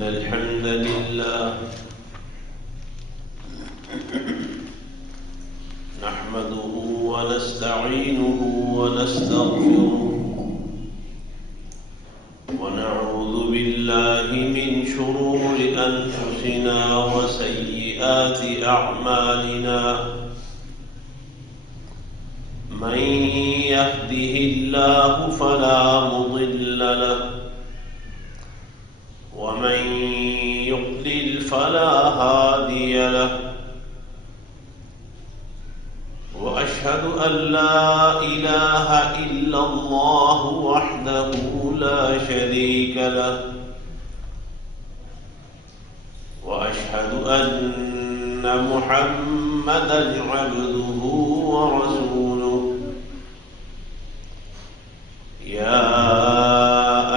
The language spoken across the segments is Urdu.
إن الحمد لله نحمده ونستعينه ونستغفره ونعوذ بالله من شرور أنفسنا وسيئات أعمالنا من يهده الله فلا مضل له ومن يضلل فلا هادي له وأشهد أن لا إله إلا الله وحده لا شريك له وأشهد أن محمدًا عبده ورسوله يا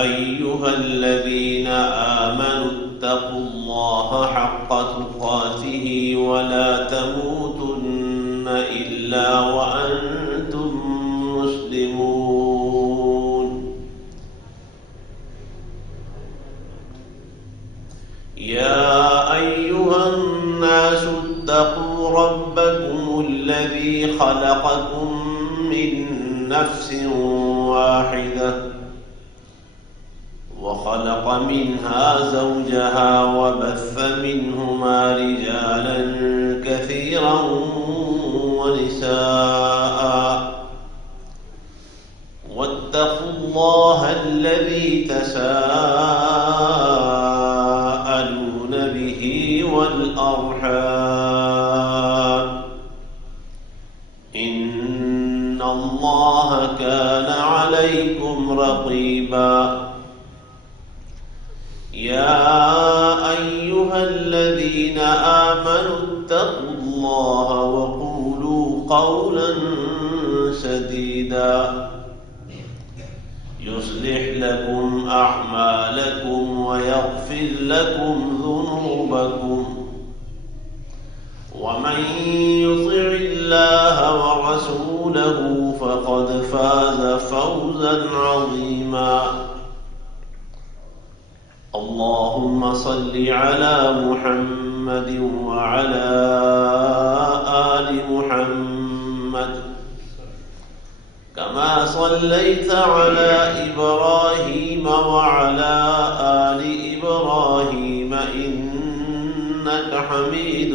أيها الذين آمنوا اتقوا الله حق تقاته ولا تموتن إلا وأنتم مسلمون يا أيها الناس اتقوا ربكم الذي خلقكم من نفس واحدة وخلق منها زوجها وبث منهما رجالا كثيرا ونساء واتقوا الله الذي تساءلون به والأرحام إن الله كان عليكم رقيبا يا أيها الذين آمنوا اتقوا الله وقولوا قولا سديدا يصلح لكم أعمالكم ويغفر لكم ذنوبكم ومن يطع الله ورسوله فقد فاز فوزا عظيما اللهم صل على محمد وعلى آل محمد كما صليت على إبراهيم وعلى آل إبراهيم إنك حميد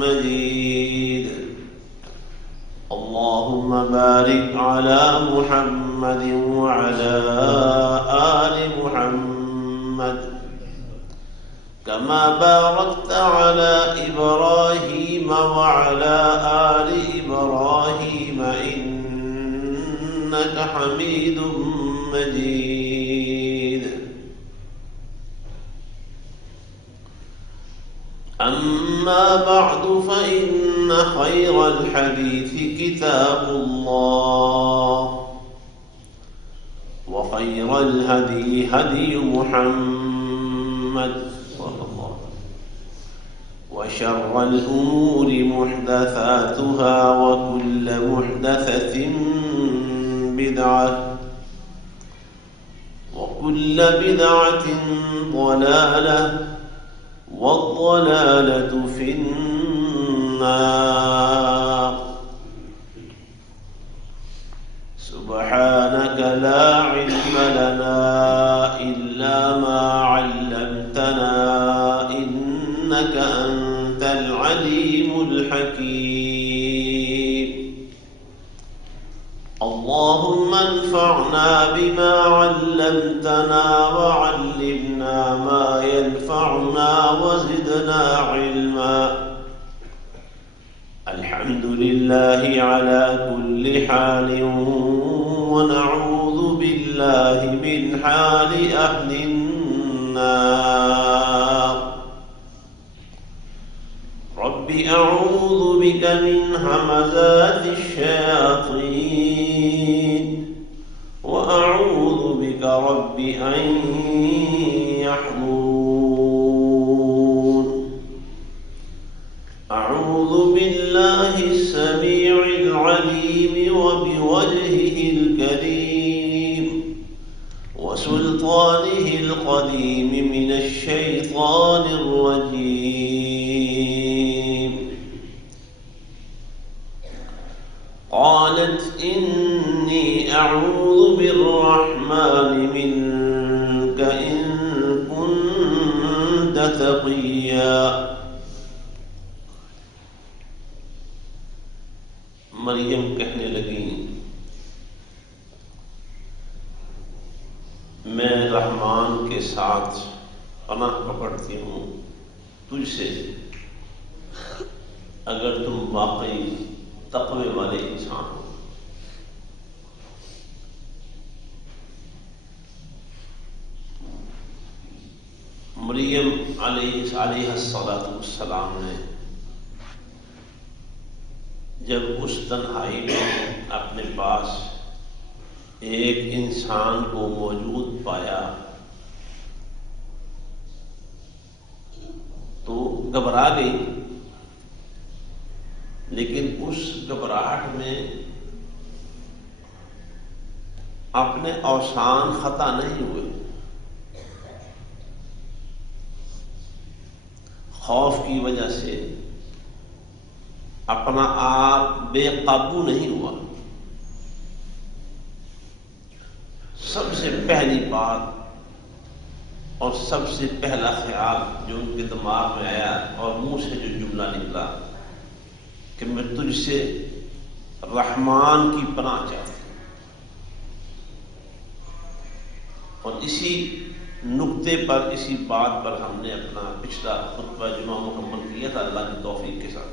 مجيد اللهم بارك على محمد وعلى آل محمد كما باركت على إبراهيم وعلى آل إبراهيم إنك حميد مجيد أما بعد فإن خير الحديث كتاب الله وخير الهدي هدي محمد صلى الله عليه وسلم وشر الأمور محدثاتها وكل محدثة بدعة وكل بدعة ضلالة والضلالة في النار سبحانك لا علم لنا إلا ما علمتنا إنك أنت العليم الحكيم اللهم انفعنا بما علمتنا وعلمنا ما ينفعنا وزدنا علما الحمد لله على كل حال ونعوذ بالله من حال أهل النار رب أعوذ بك من همزات الشياطين وأعوذ بك رب أن يحضرون أعوذ بالله السميع العليم وبوجهه الكريم وسلطانه القديم من الشيطان الشيطان الرجيم قالت إني أعوذ بالرحمن منك إن كنت تقيا۔ مریم کہنے لگی میں رحمان کے ساتھ پناہ پکڑتی ہوں تجھ سے اگر تم واقعی تقوی والے انسان ہو۔ مریم علیہ السلام نے جب اس تنہائی میں اپنے پاس ایک انسان کو موجود پایا تو گھبرا گئی، لیکن اس گھبراہٹ میں اپنے اوسان خطا نہیں ہوئے، خوف کی وجہ سے اپنا آپ بے قابو نہیں ہوا۔ سب سے پہلی بات اور سب سے پہلا خیال جو ان کے دماغ میں آیا اور منہ سے جو جملہ نکلا کہ میں تجھ سے رحمان کی پناہ چاہتی ہوں۔ اور اسی نقطے پر، اسی بات پر ہم نے اپنا پچھلا خطبہ جمعہ مکمل کیا تھا اللہ کی توفیق کے ساتھ،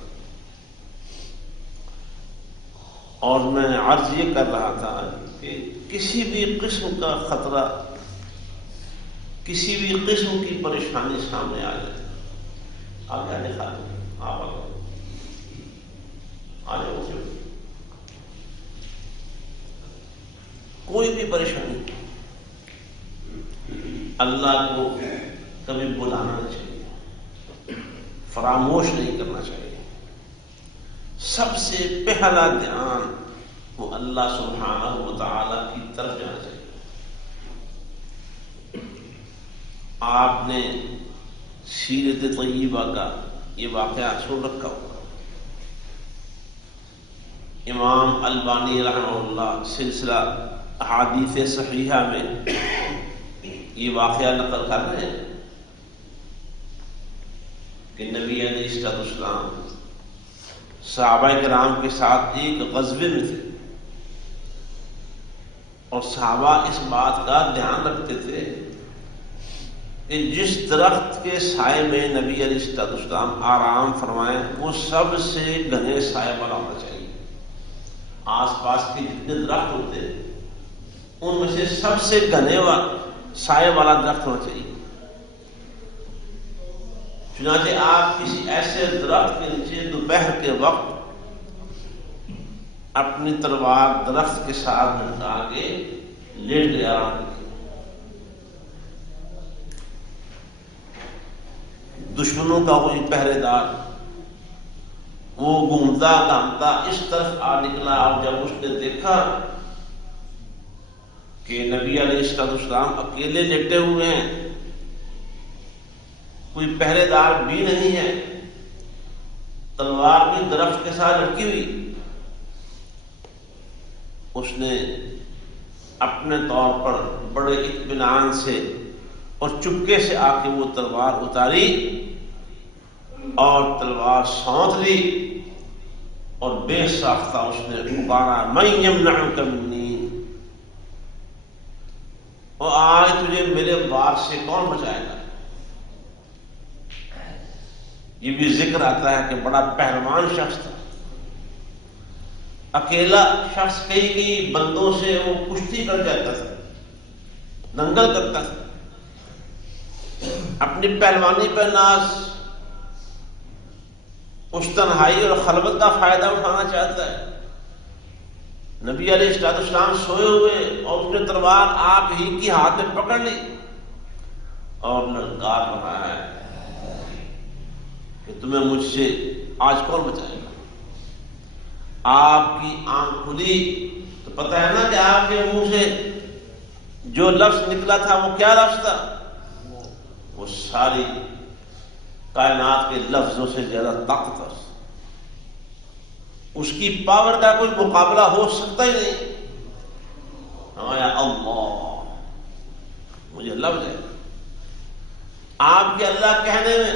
اور میں عرض یہ کر رہا تھا کہ کسی بھی قسم کا خطرہ، کسی بھی قسم کی پریشانی سامنے آ جائے، آپ کیا دکھا دیں، آپ آ جاؤ، کوئی بھی پریشانی اللہ کو کبھی بلانا نہیں چاہیے، فراموش نہیں کرنا چاہیے۔ سب سے پہلا دھیان وہ اللہ سبحانہ و تعالی کی طرف جانا چاہیے۔ آپ نے سیرت طیبہ کا یہ واقعہ سن رکھا ہوگا، امام البانی رحمہ اللہ سلسلہ احادیث صحیحہ میں یہ واقعہ نقل کر رہے ہیں کہ نبی علیہ السلام صحابہ کرام کے ساتھ ایک غزوے میں تھے، اور صحابہ اس بات کا دھیان رکھتے تھے کہ جس درخت کے سائے میں نبی علیہ السلام آرام فرمائیں وہ سب سے گھنے سائے والا ہونا چاہیے۔ آس پاس کے جتنے درخت ہوتے ہیں ان میں سے سب سے گھنے سائے والا درخت ہونا چاہیے۔ چنانچہ آپ کسی ایسے درخت کے نیچے دوپہر کے وقت اپنی تلوار درخت کے ساتھ لٹکا کے لیٹ گئے آرام کیے۔ دشمنوں کا کوئی پہرے دار وہ گھومتا گھامتا اس طرف آ نکلا، اور جب اس نے دیکھا کہ نبی علیہ السلام اکیلے لیٹے ہوئے ہیں، کوئی پہرے دار بھی نہیں ہے، تلوار بھی درخت کے ساتھ لٹکی ہوئی، اس نے اپنے طور پر بڑے اطمینان سے اور چپکے سے آ کے وہ تلوار اتاری اور تلوار سونت لی، اور بے ساختہ اس نے پکارا من یمنعک منی، اور آج تجھے میرے وار سے کون بچائے گا۔ یہ بھی ذکر آتا ہے کہ بڑا پہلوان شخص تھا، اکیلا شخص کئی بندوں سے وہ کشتی کر جاتا تھا، دنگل کرتا تھا، اپنی پہلوانی پہ ناز، اس تنہائی اور خلوت کا فائدہ اٹھانا چاہتا ہے۔ نبی علیہ السلام سوئے ہوئے اور اس نے تلوار آپ ہی کی ہاتھ میں پکڑ لی اور للکار رہا ہے کہ تمہیں مجھ سے آج کون بچائے گا۔ آپ کی آنکھ کھلی تو پتہ ہے نا کہ آپ کے منہ سے جو لفظ نکلا تھا وہ کیا لفظ تھا؟ وہ ساری کائنات کے لفظوں سے زیادہ طاقتور، اس کی پاور کا کوئی مقابلہ ہو سکتا ہی نہیں۔ ہمارا اللہ مجھے لفظ ہے، آپ کے اللہ کہنے میں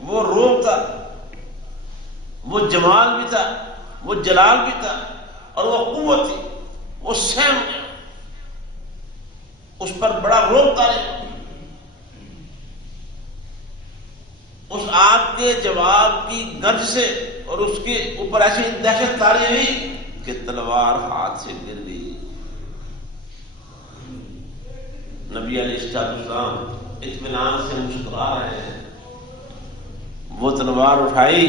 وہ روح تھا، وہ جمال بھی تھا، وہ جلال بھی تھا، اور وہ قوت تھی، وہ سہم گیا، اس پر بڑا روب طاری، اس آپ کے جواب کی گرج سے اور اس کے اوپر ایسی دہشت طاری ہوئی کہ تلوار ہاتھ سے گر گئی۔ نبی علیہ السلام اطمینان سے مسکرا رہے ہیں، وہ تلوار اٹھائی،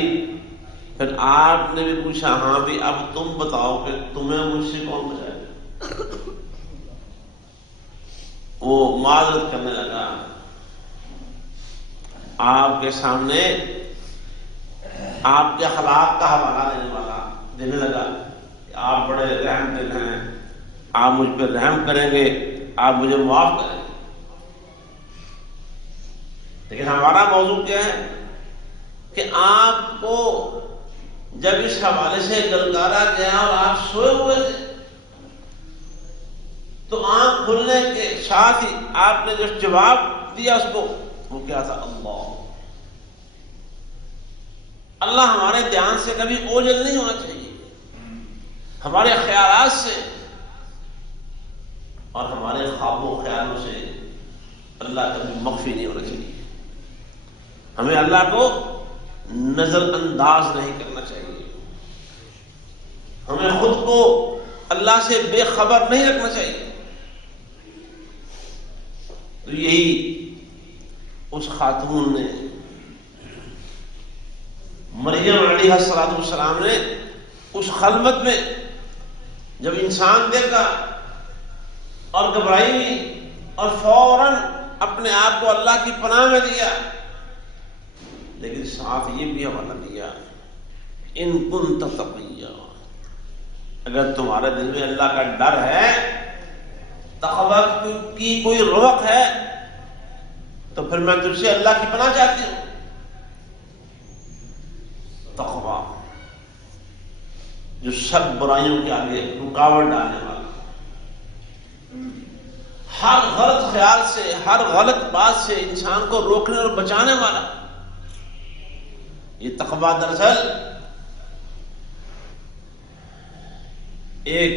پھر آپ نے بھی پوچھا ہاں بھی اب تم بتاؤ کہ تمہیں مجھ سے کون بچائے؟ وہ معذرت کرنے لگا، آپ کے سامنے آپ کے اخلاق کا حوالہ دینے لگا کہ آپ بڑے رحم دل ہیں، آپ مجھ پہ رحم کریں گے، آپ مجھے معاف کریں گے۔ لیکن ہمارا موضوع کیا ہے کہ آپ کو جب اس حوالے سے گلکارا گیا اور آپ سوئے ہوئے تھے تو آنکھ کھلنے کے ساتھ ہی آپ نے جو جواب دیا اس کو، وہ کیا تھا؟ اللہ ہمارے دھیان سے کبھی اوجھل نہیں ہونا چاہیے، ہمارے خیالات سے اور ہمارے خواب و خیالوں سے اللہ کبھی مخفی نہیں ہونا چاہیے۔ ہمیں اللہ کو نظر انداز نہیں کرنا چاہیے، ہمیں خود کو اللہ سے بے خبر نہیں رکھنا چاہیے۔ تو یہی اس خاتون نے، مریم علیہ السلام نے اس خلوت میں جب انسان دیکھا اور گھبرائی اور فوراً اپنے آپ کو اللہ کی پناہ میں دیا، لیکن ساتھ یہ بھی حوالہ دیا ان کنت تقیا، اگر تمہارے دل میں اللہ کا ڈر ہے، تقوی کی کوئی روک ہے، تو پھر میں تجھ سے اللہ کی پناہ چاہتی ہوں۔ تقوی جو سب برائیوں کے آگے رکاوٹ ڈالنے والا، ہر غلط خیال سے، ہر غلط بات سے انسان کو روکنے اور بچانے والا، یہ تقوی دراصل ایک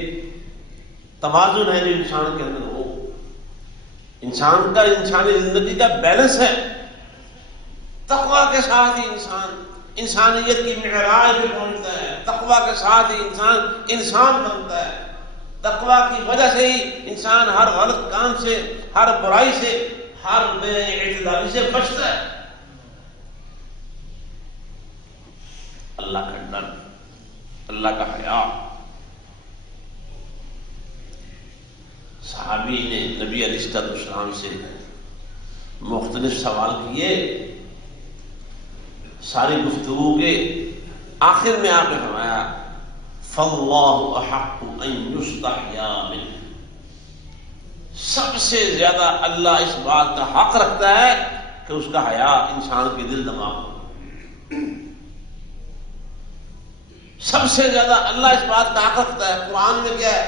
توازن ہے جو انسان کے اندر ہو، انسان کا، انسانی زندگی کا بیلنس ہے۔ تقوی کے ساتھ ہی انسان انسانیت کی معراج پہ پہنچتا ہے، تقوی کے ساتھ ہی انسان بنتا ہے، تقوی کی وجہ سے ہی انسان ہر غلط کام سے، ہر برائی سے، ہر بے اعتدالی سے بچتا ہے۔ اللہ کا ڈر، اللہ کا حیا۔ صحابی نے نبی علیہ السلام سے مختلف سوال کیے، ساری گفتگو کے آخر میں آپ نے فرمایا فَاللَّهُ أَحَقُّ أَن يُسْتَحْيَا مِنْهُ، سب سے زیادہ اللہ اس بات کا حق رکھتا ہے کہ اس کا حیا انسان کے دل دماغ میں، سب سے زیادہ اللہ اس بات کا حق رکھتا ہے۔ قرآن میں کیا ہے؟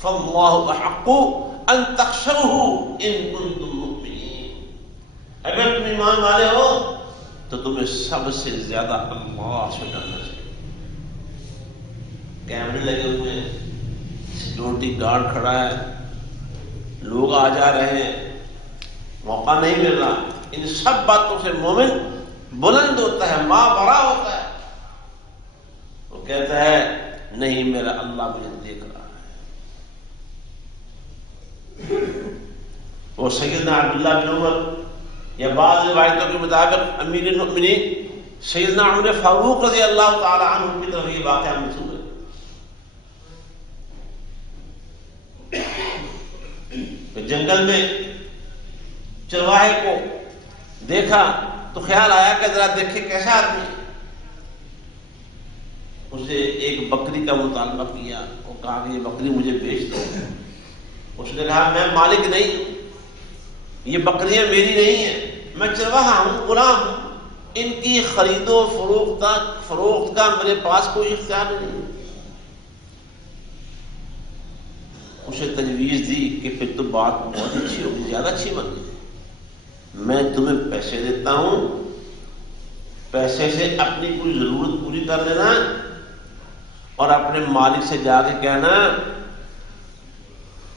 فَاللَّهُ أَحَقُّ أَن تَخْشَوْهُ إِن كُنتُم مُؤْمِنِينَ، اگر تم ایمان والے ہو تو تمہیں سب سے زیادہ اللہ سے ڈرنا چاہیے۔ کیمرے لگے ہوئے ہیں، سیکورٹی گارڈ کھڑا ہے، لوگ آ جا رہے ہیں، موقع نہیں مل رہا، ان سب باتوں سے مومن بلند ہوتا ہے، ماں بڑا ہوتا ہے، وہ کہتا ہے نہیں میرا اللہ مجھے دیکھ رہا ہے۔ وہ سیدنا عبداللہ بن عمر یا بعض روایتوں کے مطابق امیر المؤمنین سیدنا عمر فاروق رضی اللہ تعالی عنہ کی طرف یہ واقعہ منسوب ہے۔ جنگل میں چرواہے کو دیکھا تو خیال آیا کہ ذرا دیکھے کیسا آدمی، اسے ایک بکری کا مطالبہ کیا، وہ کہا کہ یہ بکری مجھے بیچ دو۔ اس نے کہا میں مالک نہیں ہوں، یہ بکریاں میری نہیں ہیں، میں چرواہا ہوں، غلام ہوں، ان کی خرید و فروخت کا میرے پاس کوئی اختیار نہیں۔ اسے تجویز دی کہ پھر تو بات بہت اچھی ہوگی، زیادہ اچھی بن گئی، میں تمہیں پیسے دیتا ہوں، پیسے سے اپنی کوئی ضرورت پوری کر لینا اور اپنے مالک سے جا کے کہنا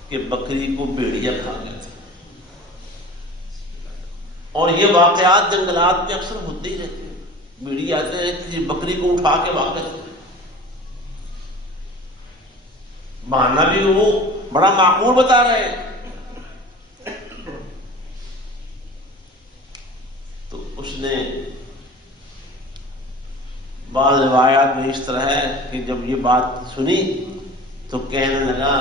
کہ بکری کو بھیڑیا کھا گئے تھے۔ اور یہ واقعات جنگلات میں اکثر ہوتے ہی رہتے ہیں، بھیڑی آتے ہیں کسی بکری کو اٹھا کے واپس، بہانہ بھی وہ بڑا معقول بتا رہے ہیں۔ تو اس نے بعض روایات میں اس طرح ہے کہ جب یہ بات سنی تو کہنے لگا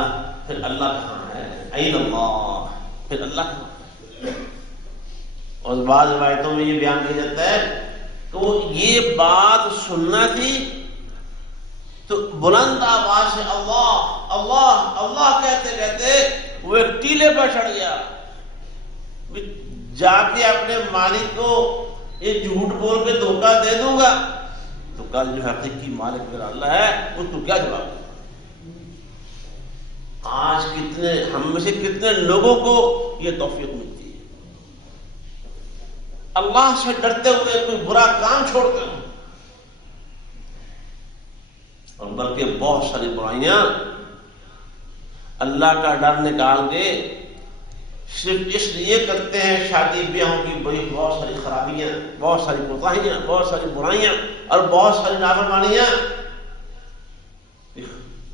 پھر اللہ کہاں ہے، این اللہ، پھر اللہ کہاں ہے۔ اور بعض روایتوں میں یہ بیان کیا جاتا ہے کہ وہ یہ بات سننا تھی تو بلند آواز سے اللہ اللہ اللہ کہتے کہتے وہ ایک ٹیلے پر چڑھ گیا، جا کے اپنے مالک کو یہ جھوٹ بول کے دھوکہ دے دوں گا تو کل جو حقیقی مالک میرا اللہ ہے اس کو کیا جواب دے۔ آج ہم میں سے کتنے لوگوں کو یہ توفیق ملتی ہے، اللہ سے ڈرتے ہوئے کوئی برا کام چھوڑتے ہیں، اور بلکہ بہت ساری برائیاں اللہ کا ڈر نکال کے صرف اس لیے کرتے ہیں، شادی بیاہوں کی بہت ساری خرابیاں، بہت ساری کوتاہیاں، بہت ساری برائیاں اور بہت ساری نافرمانیاں،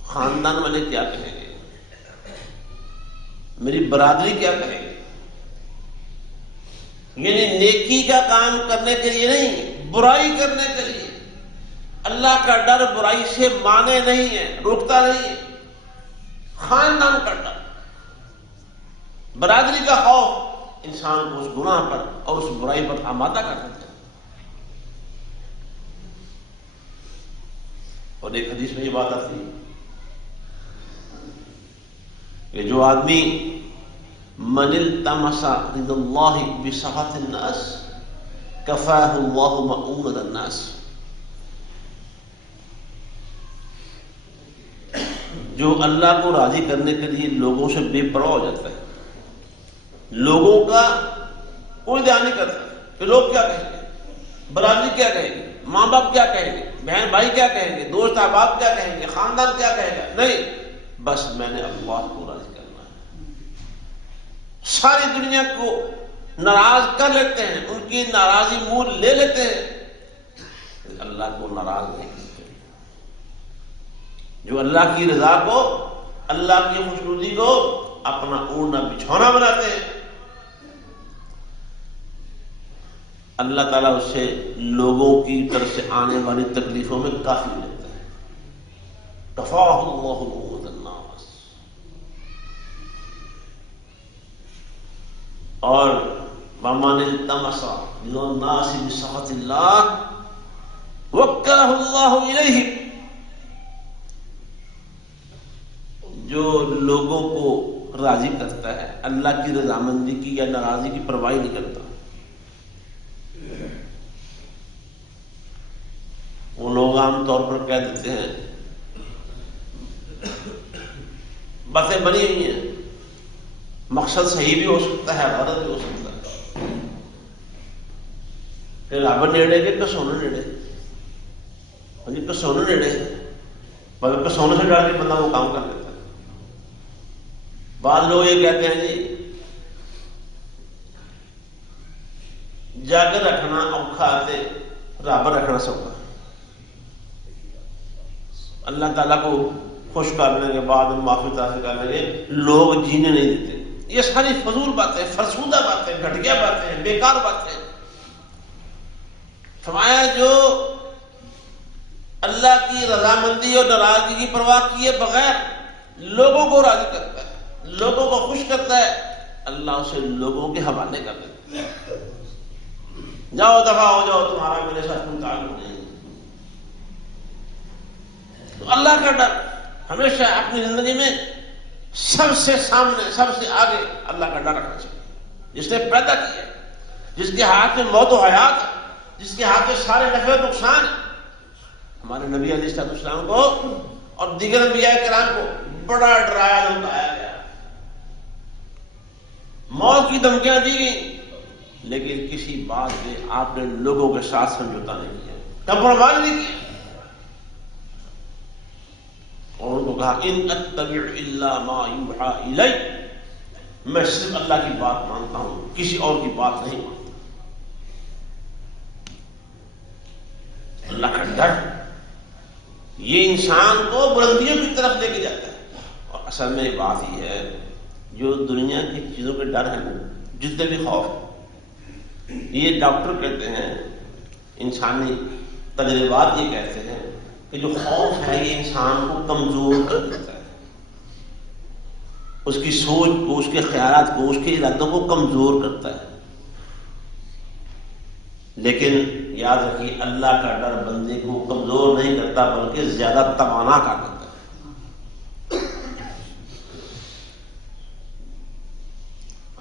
خاندان والے کیا کہیں گے، میری برادری کیا کہے گی۔ یعنی نیکی کا کام کرنے کے لیے نہیں، برائی کرنے کے لیے۔ اللہ کا ڈر برائی سے مانے نہیں ہے، روکتا نہیں ہے، خاندان کا ڈر، برادری کا خوف انسان کو اس گناہ پر اور اس برائی پر آمادہ کر دیتا ہے۔ اور ایک حدیث میں یہ بات آتی ہے کہ جو آدمی من التمس رضا اللہ بسخط الناس کفاہ اللہ مؤونۃ الناس، جو اللہ کو راضی کرنے کے لیے لوگوں سے بے پرواہ ہو جاتا ہے، لوگوں کا کوئی دھیان نہیں کرتا کہ لوگ کیا کہیں گے، برادری کیا کہیں گے، ماں باپ کیا کہیں گے، بہن بھائی کیا کہیں گے، دوست احباب کیا کہیں گے، خاندان کیا کہے گا، نہیں، بس میں نے اللہ کو راضی کرنا ہے۔ ساری دنیا کو ناراض کر لیتے ہیں، ان کی ناراضی مول لے لیتے ہیں، اللہ کو ناراض نہیں کرتے۔ جو اللہ کی رضا کو، اللہ کی خوشنودی کو اپنا اوڑھنا بچھونا بناتے ہیں، اللہ تعالیٰ اس سے لوگوں کی طرف سے آنے والی تکلیفوں میں کافی لیتا ہے۔ کفاہ اللہ مؤونۃ الناس۔ اور ومن التمس رضا الناس بسخط اللہ وکلہ اللہ الیہ، جو لوگوں کو راضی کرتا ہے، اللہ کی رضامندی کی یا ناراضی کی پرواہ نہیں کرتا، وہ لوگ عام طور پر کہہ دیتے ہیں، باتیں بنی ہوئی ہیں، مقصد صحیح بھی ہو سکتا ہے، غلط بھی ہو سکتا ہے، کہ رب نیڑے کہ کسونے نیڑے، جی کسونے نیڑے، مگر کسونے سے ڈر کے بندہ وہ کام کر لیتا ہے۔ بعض لوگ یہ کہتے ہیں جی جگ رکھنا اوکھا تے رب رکھنا سوکھا، اللہ تعالیٰ کو خوش کرنے کے بعد معافی حاصل کرنے کے لوگ جینے نہیں دیتے۔ یہ ساری فضول باتیں، فرسودہ باتیں، گھٹیا باتیں، بیکار باتیں۔ فرمایا جو اللہ کی رضامندی اور ناراضگی کی پرواہ کیے بغیر لوگوں کو راضی کرتا ہے، لوگوں کو خوش کرتا ہے، اللہ اسے لوگوں کے حوالے کر دیتا ہے۔ جاؤ دفع ہو جاؤ، تمہارا میرے ساتھ کوئی تعلق نہیں۔ تو اللہ کا ڈر ہمیشہ اپنی زندگی میں سب سے سامنے، سب سے آگے اللہ کا ڈر رکھنا چاہیے۔ جس نے پیدا کیا ہے، جس کے ہاتھ میں موت و حیات ہے، جس کے ہاتھ میں سارے نفع و نقصان ہے. ہمارے نبی علیہ السلام کو اور دیگر انبیاء کرام کو بڑا ڈرایا دھمکایا گیا، موت کی دھمکیاں دی گئیں، لیکن کسی بات میں آپ نے لوگوں کے ساتھ سمجھوتا نہیں کیا، کمپرومائز نہیں کیا، اور ان کو کہا ان اتبع الا ما یوحى الی، میں صرف اللہ کی بات مانتا ہوں، کسی اور کی بات نہیں مانتا. اللہ کا ڈر یہ انسان کو بلندیوں کی طرف لے کے جاتا ہے. اور اصل میں بات یہ ہے، جو دنیا کی چیزوں کے ڈر ہیں، جتنے بھی خوف ہیں، یہ ڈاکٹر کہتے ہیں، انسانی تجربات یہ کہتے ہیں کہ جو خوف ہے یہ انسان کو کمزور کر دیتا ہے، اس کی سوچ کو، اس کے خیالات کو، اس کے ارادوں کو کمزور کرتا ہے. لیکن یاد رکھیے اللہ کا ڈر بندے کو کمزور نہیں کرتا بلکہ زیادہ توانا کا کرتا ہے.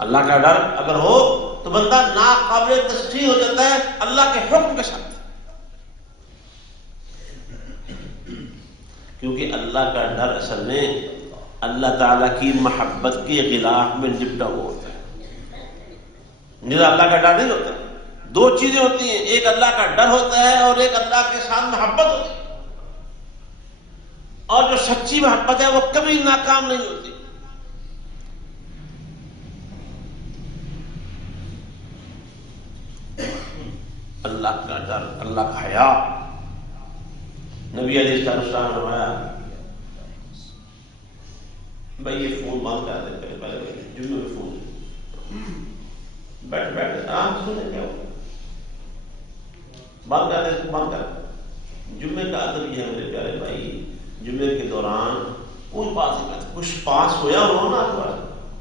اللہ کا ڈر اگر ہو تو بندہ ناقابل تسخیر ہو جاتا ہے اللہ کے حکم کے ساتھ، کیونکہ اللہ کا ڈر اصل میں اللہ تعالیٰ کی محبت کے غلاف میں لپٹا ہوا ہوتا ہے. میرا اللہ کا ڈر نہیں ہوتا. دو چیزیں ہوتی ہیں، ایک اللہ کا ڈر ہوتا ہے اور ایک اللہ کے ساتھ محبت ہوتی ہے. اور جو سچی محبت ہے وہ کبھی ناکام نہیں ہوتی. اللہ کا ڈر، اللہ کا حیا. نبی علیہ السلام نے فرمایا بھائی یہ فون بند کر دیں، پہلے جمعے میں فون بیٹھ آرام سنے کیا ہو بند کر دیں، بند کر. جمعے کا ادب یہ ہے میرے پیارے بھائی، جمعے کے دوران کوئی بات نہیں کرتا، کچھ پاس ہویا ہو نا تھوڑا.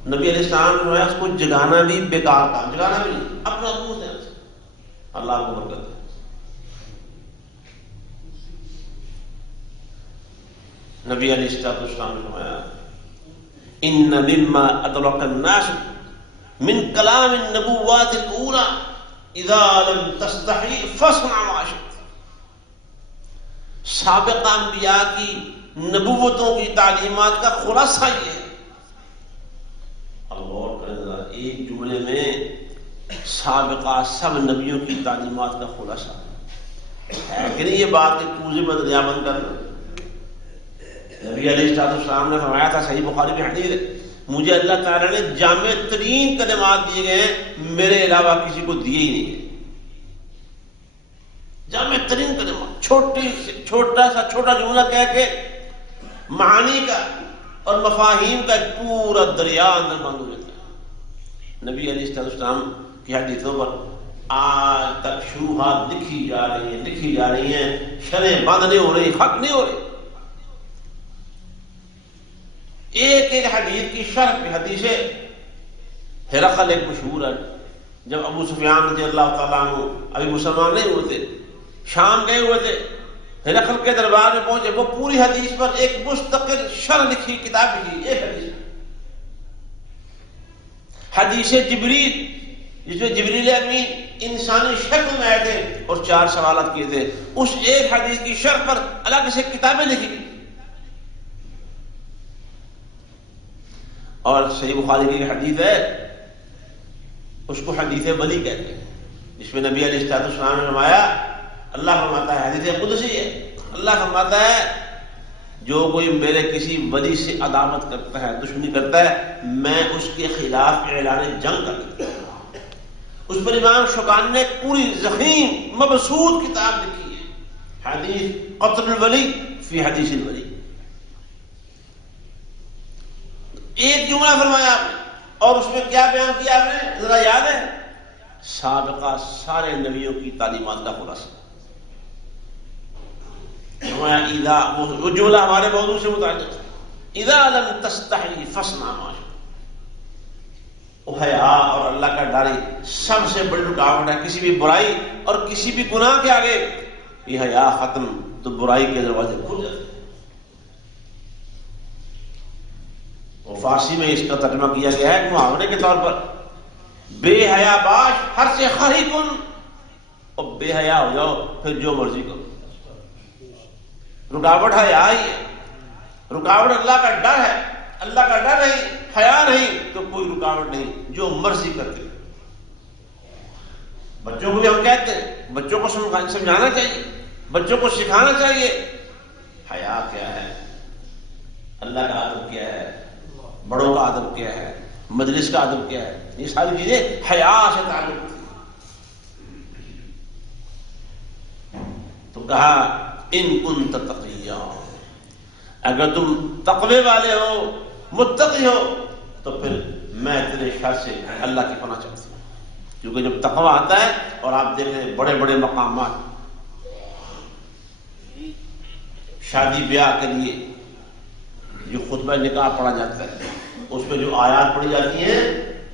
نبی علیہ السلام نے فرمایا اس کو جگانا بھی بیکار کام، جگانا بھی نہیں، اپنا منہ سے اللہ کو برکت ہے. نبی علیہ السلام نے فرمایا ان مما ادرک الناس من کلام النبوات الاولى اذا لم تستحی فاصنع ما شئت. سابق انبیاء کی نبوتوں کی تعلیمات کا خلاصہ یہ ہے. اللہ ایک جملے میں سابقہ سب نبیوں کی تعلیمات کا خلاصہ ہے کہ نہیں؟ یہ بات کہ کوزے میں دریا بند کرنا. نبی علیہ السلام نے فرمایا تھا، صحیح بخاری میں حدیث ہے، مجھے اللہ تعالیٰ نے جامع ترین کلمات دیے گئے ہیں، میرے علاوہ کسی کو دیے ہی نہیں. جامع ترین کلمات، چھوٹا جملہ کہہ کے معانی کا اور مفاہیم کا ایک پورا دریا اندر بند ہو جاتا ہے. نبی علیہ السلام کی حدیثوں پر آج تک شروحات لکھی جا رہی ہیں، شرح بند نہیں ہو رہی، حق نہیں ہو رہی. ایک حدیث کی شرح پہ حدیث ہرقل ایک مشہور ہے. جب ابو سفیان رضی اللہ تعالیٰ عنہ ابھی مسلمان نہیں ہوئے تھے، شام گئے ہوئے تھے، ہرقل کے دربار میں پہنچے، وہ پوری حدیث پر ایک مستقل شرح لکھی، کتاب لکھی. ایک حدیث جبریل، جس میں جبریل امین انسانی شکل میں آئے تھے اور 4 سوالات کیے تھے، اس ایک حدیث کی شرح پر الگ سے کتابیں لکھی گئی. اور صحیح بخاری کی حدیث ہے، اس کو حدیث ولی کہتے ہیں، جس میں نبی علیہ السلام نے فرمایا، اللہ فرماتا ہے، حدیث قدسی ہے، اللہ فرماتا ہے جو کوئی میرے کسی ولی سے عداوت کرتا ہے، دشمنی کرتا ہے، میں اس کے خلاف اعلان جنگ کر دیتا ہوں. اس پر امام شوکانی نے پوری ضخیم مبسوط کتاب لکھی ہے، حدیث قتل الولی فی حدیث الولی. ایک جملہ فرمایا آپ نے، اور اس میں کیا بیان کیا آپ نے ذرا یاد ہے؟ سابقہ سارے نبیوں کی تعلیمات کا خلاصہ. وہ جملہ ہمارے موضوع سے متعلق ہے، اذا لم تستحی فاصنع ما شئت. حیا اور اللہ کا ڈر سب سے بڑی رکاوٹ ہے کسی بھی برائی اور کسی بھی گناہ کے آگے. یہ حیا ختم تو برائی کے دروازے کھل جاتے ہیں. فارسی میں اس کا ترجمہ کیا گیا ہے محاورے کے طور پر بے حیا باش ہر سے خواہی کن، اور بے حیا ہو جاؤ پھر جو مرضی کرو. رکاوٹ حیا ہی ہے، رکاوٹ اللہ کا ڈر ہے. اللہ کا ڈر نہیں، حیا نہیں تو کوئی رکاوٹ نہیں، جو مرضی کرتے. بچوں کو بھی ہم کہتے ہیں، بچوں کو سمجھانا چاہیے، بچوں کو سکھانا چاہیے حیا کیا ہے، اللہ کا ادب کیا ہے، بڑوں کا ادب کیا ہے، مجلس کا ادب کیا ہے. یہ ساری چیزیں حیا سے تعلق تھی. تو کہا ان کنت تقیا، اگر تم تقوی والے ہو، متقی ہو، تو پھر میں تیرے شر سے اللہ کی پناہ چاہتا ہوں. کیونکہ جب تقوی آتا ہے، اور آپ دیکھ رہے ہیں بڑے بڑے مقامات، شادی بیاہ کے لیے جو خطبہ نکاح پڑھا جاتا ہے، اس پہ جو آیات پڑھی جاتی ہیں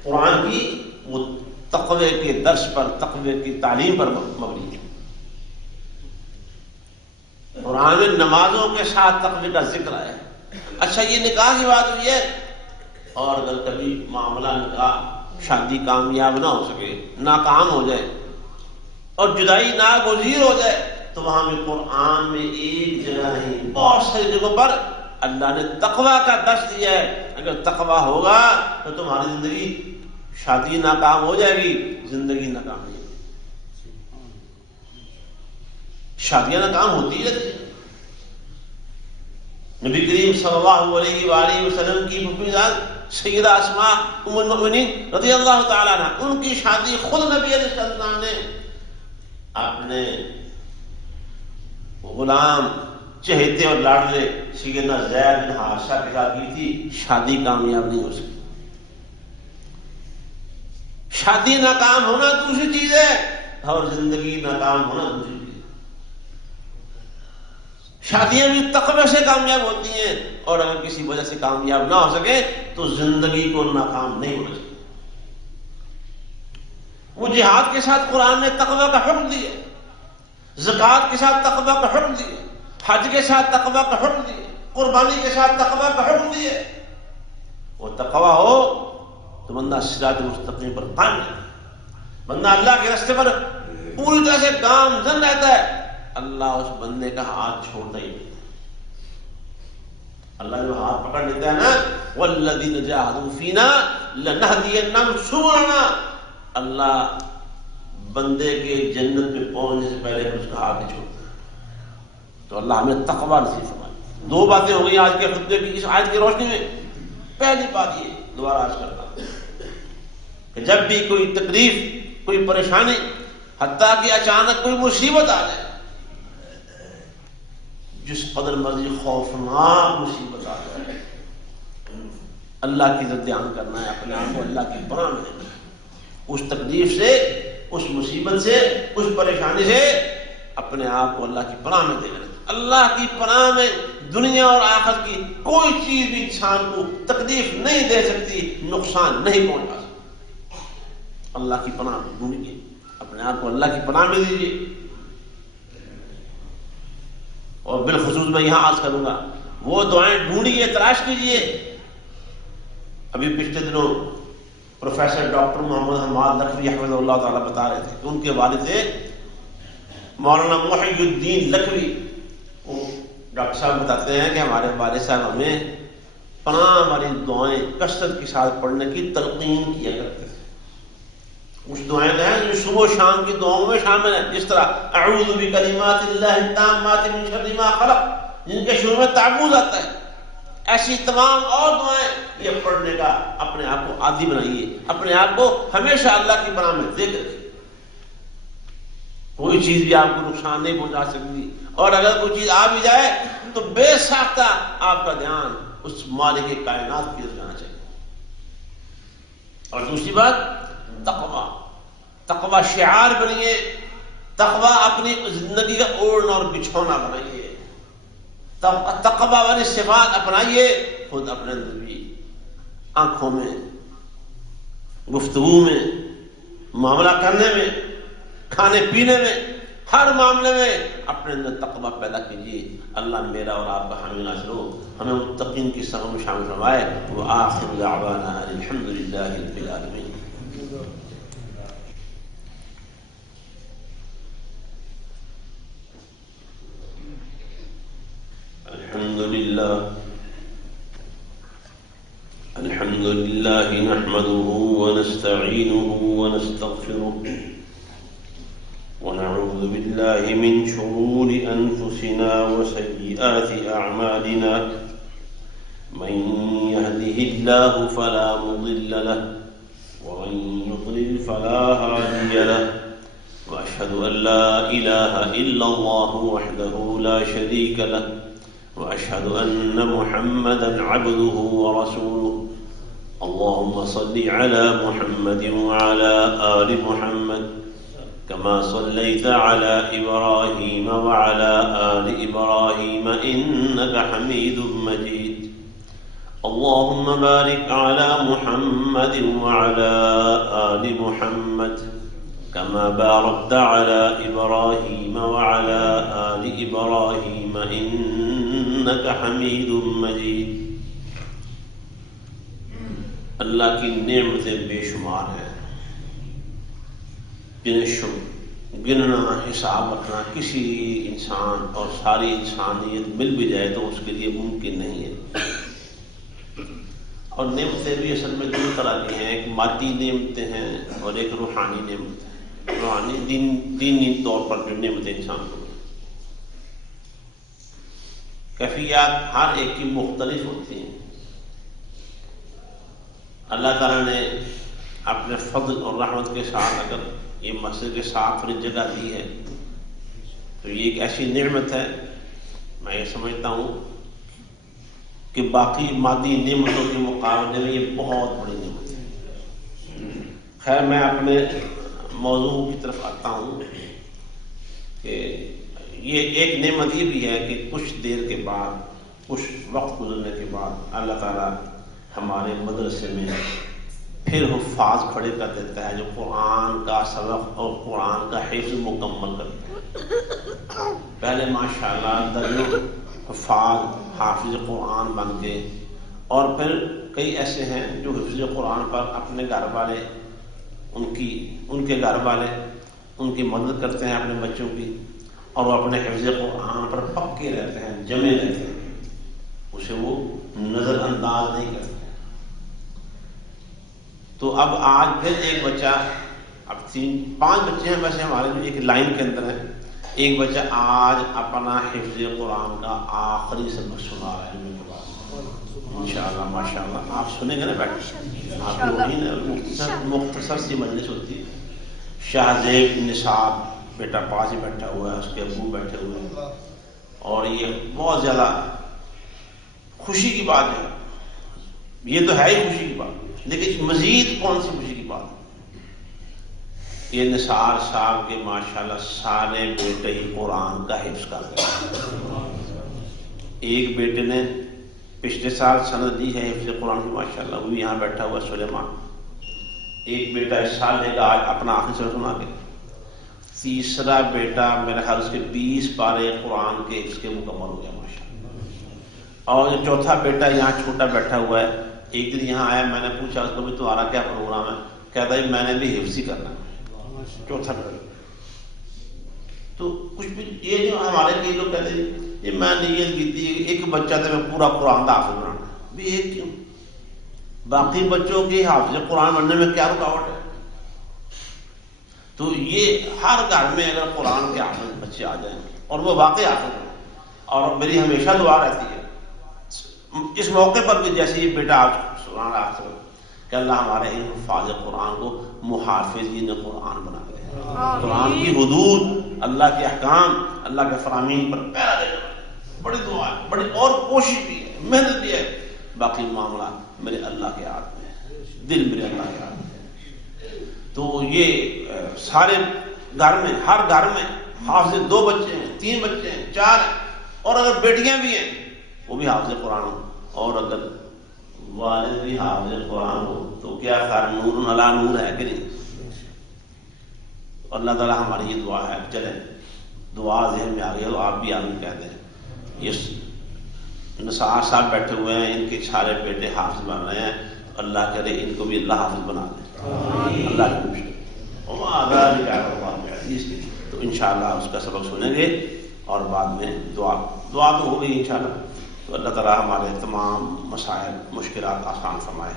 قرآن کی، وہ تقوی کے درس پر، تقوی کی تعلیم پر مبنی ہے. قرآن میں نمازوں کے ساتھ تقوی کا ذکر ہے. اچھا یہ نکاح کی بات ہوئی ہے، اور اگر کبھی معاملہ نکاح شادی کامیاب نہ ہو سکے، ناکام ہو جائے اور جدائی ناگزیر ہو جائے، تو وہاں بھی قرآن میں ایک جگہ نہیں بہت ساری جگہوں پر اللہ نے تقوی کا درس دیا ہے. اگر تقوی ہوگا تو تمہاری زندگی، شادی ناکام ہو جائے گی، زندگی ناکام نہیں ہوگی. شادیاں ناکام ہوتی ہے. نبی کریم صلی اللہ علیہ وآلہ وسلم کی پھوپھی ذات سیدہ اسماء ام المؤمنین رضی اللہ تعالیٰ عنہ، ان کی شادی خود نبی علیہ السلام نے اپنے غلام چہیتے اور لاڈلے سیدنا زید بن حارثہ کے ساتھ کی تھی. شادی کامیاب نہیں ہو سکی. شادی ناکام ہونا دوسری چیز ہے، اور زندگی ناکام ہونا دوسری چیز ہے. شادیاں بھی تقوی سے کامیاب ہوتی ہیں، اور اگر کسی وجہ سے کامیاب نہ ہو سکے تو زندگی کو ناکام نہیں ہونا چاہیے. وہ جہاد کے ساتھ قرآن نے تقوی کا حکم دیا، زکوٰۃ کے ساتھ تقوی کا حکم دیا، حج کے ساتھ تقوی کا حکم دیا، قربانی کے ساتھ تقوی کا حکم دیا. وہ تقوی ہو تو بندہ صراط مستقیم پر قائم ہے، بندہ اللہ کے راستے پر پوری طرح سے گامزن رہتا ہے. اللہ اس بندے کا ہاتھ چھوڑتا ہی نہیں. اللہ جو ہاتھ پکڑ لیتا ہے نا، والذین جاہدوا فینا لنہدینہم سبلنا، اللہ بندے کے جنت میں پہنچنے سے پہلے اس کا ہاتھ نہیں چھوڑتا. تو اللہ ہمیں تقوی نصیب فرمائے. دو باتیں ہو گئی آج کے خطبے کی اس آیت کی روشنی میں. پہلی بات یہ دوبارہ عرض کرتا ہوں کہ جب بھی کوئی تکلیف، کوئی پریشانی، حتیٰ کہ اچانک کوئی مصیبت آ جائے، جس قدر مرضی خوفناک مصیبت آ جائے، اللہ کی عزت دھیان کرنا ہے، اپنے آپ کو اللہ کی پناہ میں دینا ہے. اس تکلیف سے، اس مصیبت سے، اس پریشانی سے اپنے آپ کو اللہ کی پناہ میں دینا ہے. اللہ کی پناہ میں دنیا اور آخرت کی کوئی چیز بھی انسان کو تکلیف نہیں دے سکتی، نقصان نہیں پہنچا سکتی. اللہ کی پناہ میں ڈھونڈیے، اپنے آپ کو اللہ کی پناہ میں دیجیے. اور بالخصوص میں یہاں عرض کروں گا، وہ دعائیں ڈھونڈیے، تلاش کیجیے. ابھی پچھلے دنوں پروفیسر ڈاکٹر محمد حماد لکھوی حفظہ اللہ تعالیٰ بتا رہے تھے کہ ان کے والد تھے مولانا محی الدین لکھوی. وہ ڈاکٹر صاحب بتاتے ہیں کہ ہمارے والد صاحب ہمیں پناہ والی دعائیں کثرت کے ساتھ پڑھنے کی تلقین کیا کرتے تھے. کچھ دعائیں ہیں جو صبح و شام کی دعاؤں میں شامل ہیں، جس طرح اعوذ بکلمات اللہ التامات من شر ما خلق، جن کے شروع میں تعوذ آتا ہے. ایسی تمام اور دعائیں یہ پڑھنے کا اپنے آپ کو عادی بنائیے، اپنے آپ کو ہمیشہ اللہ کی پناہ میں دیکھ رکھیے. کوئی چیز بھی آپ کو نقصان نہیں پہنچا سکتی، اور اگر کوئی چیز آ بھی جائے تو بے ساختہ آپ کا دھیان اس مالک کائنات کی طرف جانا چاہیے. اور دوسری بات تقوی. تقوی شعار بنیے، تقوی اپنی زندگی کا اوڑھنا اور بچھونا بنائیے. تقوی والی صفات اپنائیے، خود اپنے اندر بھی، آنکھوں میں، گفتگو میں، معاملہ کرنے میں، کھانے پینے میں، ہر معاملے میں اپنے اندر تقوی پیدا کیجیے. اللہ میرا اور آپ کا حامی ناصر ہو، ہمیں متقین کی صف میں شامل فرمائے. وآخر دعوانا الحمد للہ رب العالمین. الحمد لله نحمده ونستعينه ونستغفره ونعوذ بالله من شرور أنفسنا وسيئات أعمالنا من يهده الله فلا مضل له ومن يضلل فلا هادي له وأشهد أن لا إله إلا الله وحده لا شريك له وأشهد أن محمدا عبده ورسوله اللهم صل على محمد وعلى آل محمد كما صليت على إبراهيم وعلى آل إبراهيم إنك حميد مجيد اللهم بارك على محمد وعلى آل محمد كما باركت على إبراهيم وعلى آل إبراهيم إنك حميد مجيد. اللہ کی نعمتیں بے شمار ہیں، جنہیں گننا حساب رکھنا کسی انسان اور ساری انسانیت مل بھی جائے تو اس کے لیے ممکن نہیں ہے. اور نعمتیں بھی اصل میں دو طرح کی ہیں، ایک مادی نعمتیں ہیں اور ایک روحانی نعمتیں. روحانی دینی طور پر جو نعمتیں انسان کو کیفیات ہر ایک کی مختلف ہوتی ہیں. اللہ تعالیٰ نے اپنے فضل اور رحمت کے ساتھ اگر یہ مسجد کے ساتھ تھوڑی جگہ دی ہے تو یہ ایک ایسی نعمت ہے، میں یہ سمجھتا ہوں کہ باقی مادی نعمتوں کے مقابلے میں یہ بہت بڑی نعمت ہے. خیر میں اپنے موضوع کی طرف آتا ہوں کہ یہ ایک نعمت یہ بھی ہے کہ کچھ دیر کے بعد، کچھ وقت گزرنے کے بعد اللہ تعالیٰ ہمارے مدرسے میں پھر حفاظ کھڑے کر دیتا ہے جو قرآن کا سبق اور قرآن کا حفظ مکمل کرتے ہیں. پہلے ماشاءاللہ درجن حفاظ حافظ قرآن بن گئے، اور پھر کئی ایسے ہیں جو حفظ قرآن پر اپنے گھر والے ان کے گھر والے ان کی مدد کرتے ہیں اپنے بچوں کی، اور وہ اپنے حفظ قرآن پر پکے رہتے ہیں، جمے رہتے ہیں، اسے وہ نظر انداز نہیں کرتے. تو اب آج پھر ایک بچہ، اب 5 بچے ہیں ویسے ہمارے جو ایک لائن کے اندر ہیں، ایک بچہ آج اپنا حفظ قرآن کا آخری سبق سنا رہا ہے. انشاءاللہ ماشاءاللہ آپ سنیں گے نا بیٹھ، آپ لوگ ہی نا مختصر سی مجلس ہوتی ہے. شاہ زیب نصاب بیٹا پاس ہی بیٹھا ہوا ہے، اس کے ابو بیٹھے ہوئے ہیں، اور یہ بہت زیادہ خوشی کی بات ہے. یہ تو ہے ہی خوشی کی بات، لیکن مزید کون سی خوشی کی بات ہے؟ یہ نثار صاحب کے ماشاءاللہ سارے بیٹے ہی قرآن کا حفظ کر رہے ہیں. ایک بیٹے نے پچھلے سال سند دی ہے حفظ قرآن کی ماشاءاللہ، وہ بھی یہاں بیٹھا ہوا سلیمان. ایک بیٹا اس سال لے گا آج اپنا آخری سبق سنا کے. تیسرا بیٹا میرا خیال اس کے 20 پارے قرآن کے حفظ کے مکمل ہو گیا ماشاءاللہ. اور جو چوتھا بیٹا یہاں چھوٹا بیٹھا ہوا ہے، ایک دن یہاں آیا، میں نے پوچھا اس کو بھی تمہارا کیا پروگرام ہے؟ کہتا ہے میں نے بھی حفظ ہی کرنا ہے. چوتھا بیٹا. تو کچھ بھی یہ جو ہمارے کئی لوگ کہتے ہیں یہ میں نیت کی تھی ایک بچہ تو میں پورا قرآن کا حافظ بنانا بھی، ایک کیوں؟ باقی بچوں کی حافظ قرآن بننے میں کیا رکاوٹ ہے؟ تو یہ ہر گھر میں اگر قرآن کے حافظ بچے آ جائیں اور وہ واقعی حافظ ہیں، اور میری ہمیشہ دعا رہتی ہے اس موقع پر بھی، جیسے یہ بیٹا آج سنا رہا ہے کہ اللہ ہمارے ان حفاظ قرآن کو محافظین قرآن بنا دے. قرآن کی حدود، اللہ کے احکام، اللہ کے فرامین پر پیرا دے. بڑی دعا ہے، بڑی اور کوشش بھی ہے، محنت بھی ہے. باقی معاملہ میرے اللہ کے ہاتھ میں ہے، دل میرے اللہ کے ہاتھ میں ہے. تو یہ سارے گھر میں، ہر گھر میں حافظ 2 بچے ہیں، 3 بچے ہیں، 4 ہیں، اور اگر بیٹیاں بھی ہیں وہ بھی حافظ قرآن ہو، اور اگر والد بھی حافظ قرآن ہو تو کیا خیر نور علی نور ہے کہ نہیں؟ اللہ تعالیٰ ہماری یہ دعا ہے. چلیں دعا ذہن میں آ گئی تو آپ بھی آمین کہتے ہیں. یہ نثار صاحب بیٹھے ہوئے ہیں، ان کے سارے بیٹے حافظ بن رہے ہیں، اللہ کرے ان کو بھی اللہ حافظ بنا دے. اللہ کی تو انشاءاللہ اس کا سبق سنیں گے، اور بعد میں دعا تو ہو گئی انشاءاللہ. تو اللہ تعالیٰ ہمارے تمام مسائل مشکلات آسان فرمائے،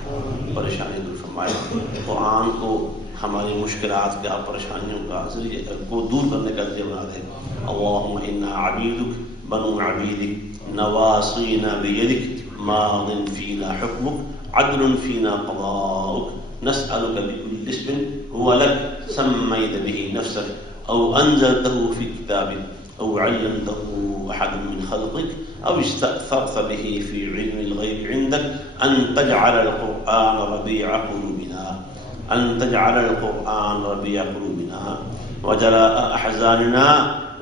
پریشانی دور فرمائے، قرآن کو ہماری مشکلات کا پریشانیوں کا ذریعے کو دور کرنے کا ذریعہ بنا دے۔ اللہم انا عبیدک بنو عبیدک نواصینا بیدک ماض فینا حکمک عدل فینا قضاؤک نسألک بکل اسم هو لک سمیت به نفسک او انزلته فی کتابک او علمته احد من خلقک أو استأثرت به في علم الغيب عندك أن تجعل القرآن ربيع قلوبنا وجلاء أحزاننا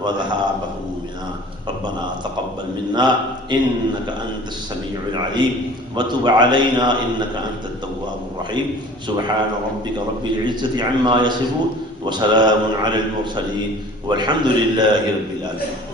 وذهاب همومنا. ربنا تقبل منا إنك أنت السميع العليم وتب علينا إنك أنت التواب الرحيم. سبحان ربك رب العزة عما يصفون وسلام على المرسلين والحمد لله رب العالمين.